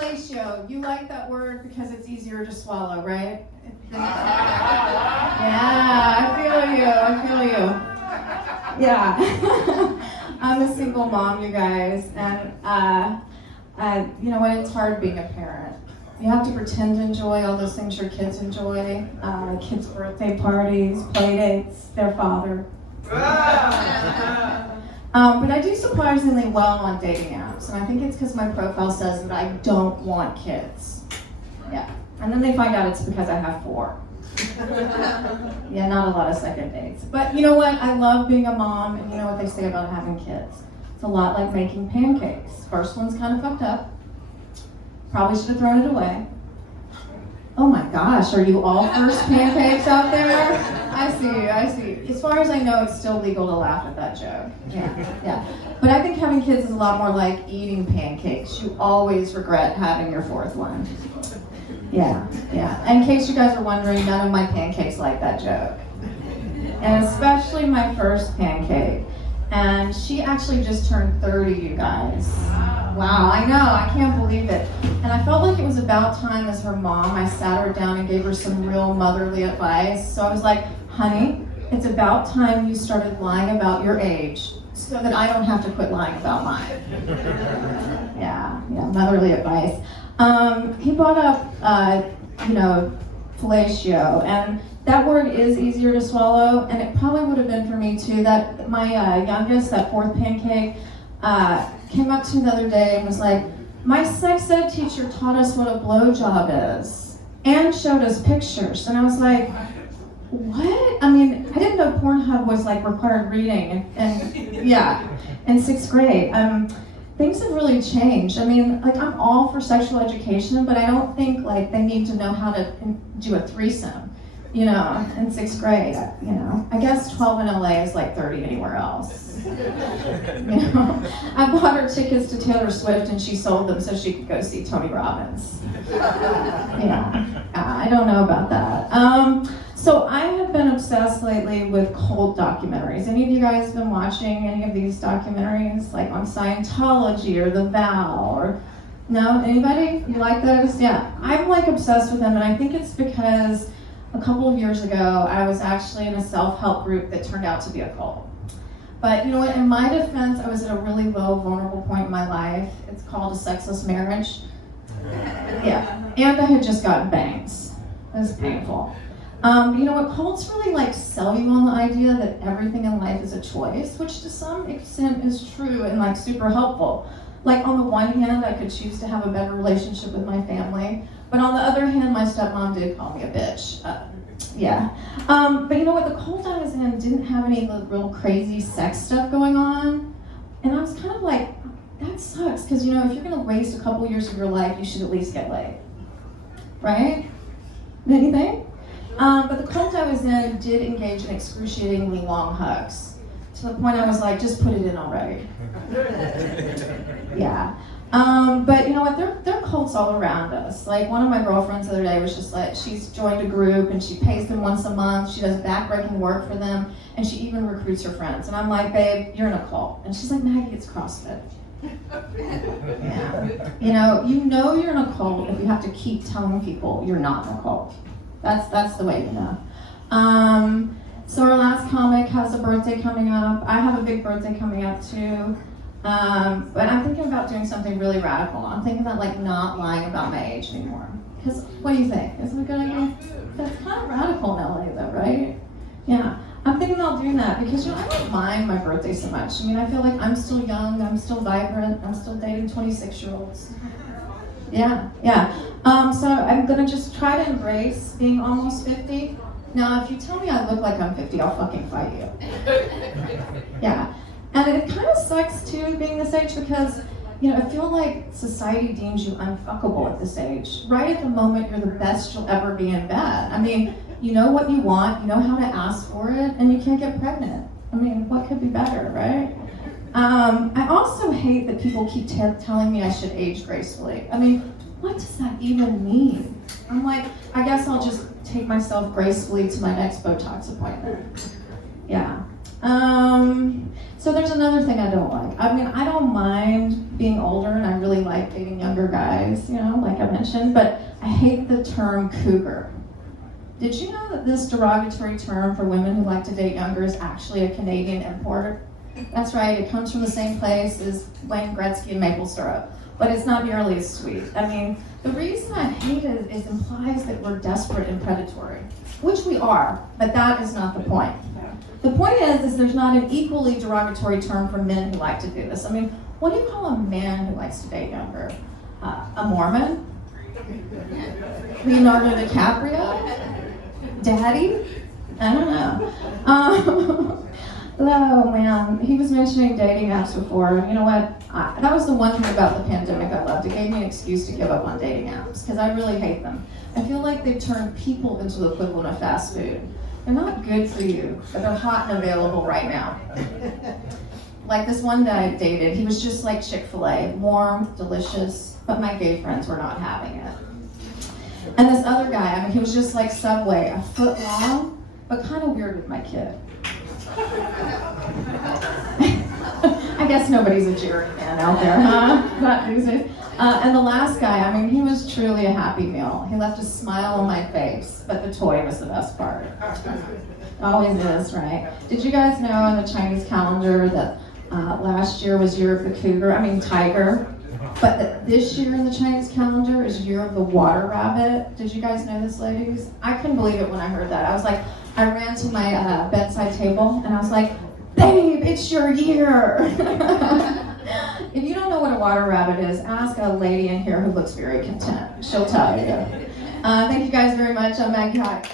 fellatio. You like that word because it's easier to swallow, right? Yeah, I feel you. Yeah. I'm a single mom, you guys, and you know what? It's hard being a parent. You have to pretend to enjoy all those things your kids enjoy, kids' birthday parties, play dates, their father. But I do surprisingly well on dating apps, and I think it's because my profile says that I don't want kids. Yeah, and then they find out it's because I have 4. Yeah, not a lot of second dates. But you know what? I love being a mom, and you know what they say about having kids. It's a lot like making pancakes. First one's kind of fucked up. Probably should have thrown it away. Oh my gosh, are you all first pancakes out there? I see. As far as I know, it's still legal to laugh at that joke. Yeah. But I think having kids is a lot more like eating pancakes. You always regret having your 4th one. Yeah. In case you guys are wondering, none of my pancakes like that joke. And especially my first pancake. And she actually just turned 30, you guys. Wow, I know, I can't believe it. And I felt like it was about time as her mom, I sat her down and gave her some real motherly advice. So I was like, honey, it's about time you started lying about your age so that I don't have to quit lying about mine. Yeah, motherly advice. He brought up, fellatio, and that word is easier to swallow, and it probably would have been for me too. That my youngest, that 4th pancake, came up to me the other day and was like, my sex ed teacher taught us what a blowjob is and showed us pictures. And I was like, what? I mean, I didn't know Pornhub was like required reading and yeah, in 6th grade. Things have really changed. I mean, like I'm all for sexual education, but I don't think like they need to know how to do a threesome, in 6th grade. I guess 12 in LA is like 30 anywhere else. I bought her tickets to Taylor Swift and she sold them so she could go see Tony Robbins. I don't know about that. So I have been obsessed lately with cult documentaries. Any of you guys been watching any of these documentaries, like on Scientology or The Vow, or no? Anybody? You like those? Yeah, I'm like obsessed with them, and I think it's because a couple of years ago I was actually in a self-help group that turned out to be a cult. But you know what? In my defense, I was at a really low, vulnerable point in my life. It's called a sexless marriage. Yeah, and I had just gotten bangs. It was painful. You know what? Cults really like sell you on the idea that everything in life is a choice, which to some extent is true and like super helpful. Like on the one hand, I could choose to have a better relationship with my family, but on the other hand, my stepmom did call me a bitch. But you know what? The cult I was in didn't have any real crazy sex stuff going on, and I was kind of like, that sucks, because if you're gonna waste a couple years of your life, you should at least get laid, right? Anything? But the cult I was in did engage in excruciatingly long hugs, to the point I was like, just put it in already. Yeah. But you know what? There are cults all around us. Like one of my girlfriends the other day was just like, she's joined a group and she pays them once a month. She does backbreaking work for them, and she even recruits her friends. And I'm like, babe, you're in a cult. And she's like, Maggie, it's CrossFit. Yeah. You know you're in a cult if you have to keep telling people you're not in a cult. That's the way to know. So our last comic has a birthday coming up. I have a big birthday coming up too. But I'm thinking about doing something really radical. I'm thinking about like not lying about my age anymore. Because what do you think? Is it a good idea? That's kind of radical in LA though, right? Yeah. I'm thinking about doing that because I don't mind my birthday so much. I mean, I feel like I'm still young, I'm still vibrant, I'm still dating 26-year-olds. Yeah. So I'm gonna just try to embrace being almost 50. Now, if you tell me I look like I'm 50, I'll fucking fight you. Yeah. And it kind of sucks too, being this age, because I feel like society deems you unfuckable at this age. Right at the moment, you're the best you'll ever be in bed. I mean, you know what you want, you know how to ask for it, and you can't get pregnant. I mean, what could be better, right? I also hate that people keep telling me I should age gracefully. I mean, what does that even mean? I'm like, I guess I'll just take myself gracefully to my next Botox appointment. Yeah. So there's another thing I don't like. I mean, I don't mind being older, and I really really like dating younger guys, you know, like I mentioned, but I hate the term cougar. Did you know that this derogatory term for women who like to date younger is actually a Canadian import? That's right, it comes from the same place as Wayne Gretzky and maple syrup, but it's not nearly as sweet. I mean, the reason I hate it is implies that we're desperate and predatory, which we are, but that is not the point. The point is there's not an equally derogatory term for men who like to do this. I mean, what do you call a man who likes to date younger? A Mormon? Leonardo DiCaprio? Daddy? I don't know. Oh man, he was mentioning dating apps before. You know what? That was the one thing about the pandemic I loved. It gave me an excuse to give up on dating apps because I really hate them. I feel like they've turned people into the equivalent of fast food. They're not good for you, but they're hot and available right now. Like this one guy I dated, he was just like Chick-fil-A, warm, delicious, but my gay friends were not having it. And this other guy, I mean, he was just like Subway, a foot long, but kind of weird with my kid. I guess nobody's a Jerry fan out there, huh? Not these days. And the last guy, I mean, he was truly a happy meal. He left a smile on my face, but the toy was the best part. Always is, right? Did you guys know in the Chinese calendar that last year was Year of the Cougar, Tiger, but that this year in the Chinese calendar is Year of the Water Rabbit? Did you guys know this, ladies? I couldn't believe it when I heard that. I was like, I ran to my bedside table and I was like, babe, it's your year. If you don't know what a water rabbit is, ask a lady in here who looks very content. She'll tell you. Thank you guys very much. I'm Maggie Hyde.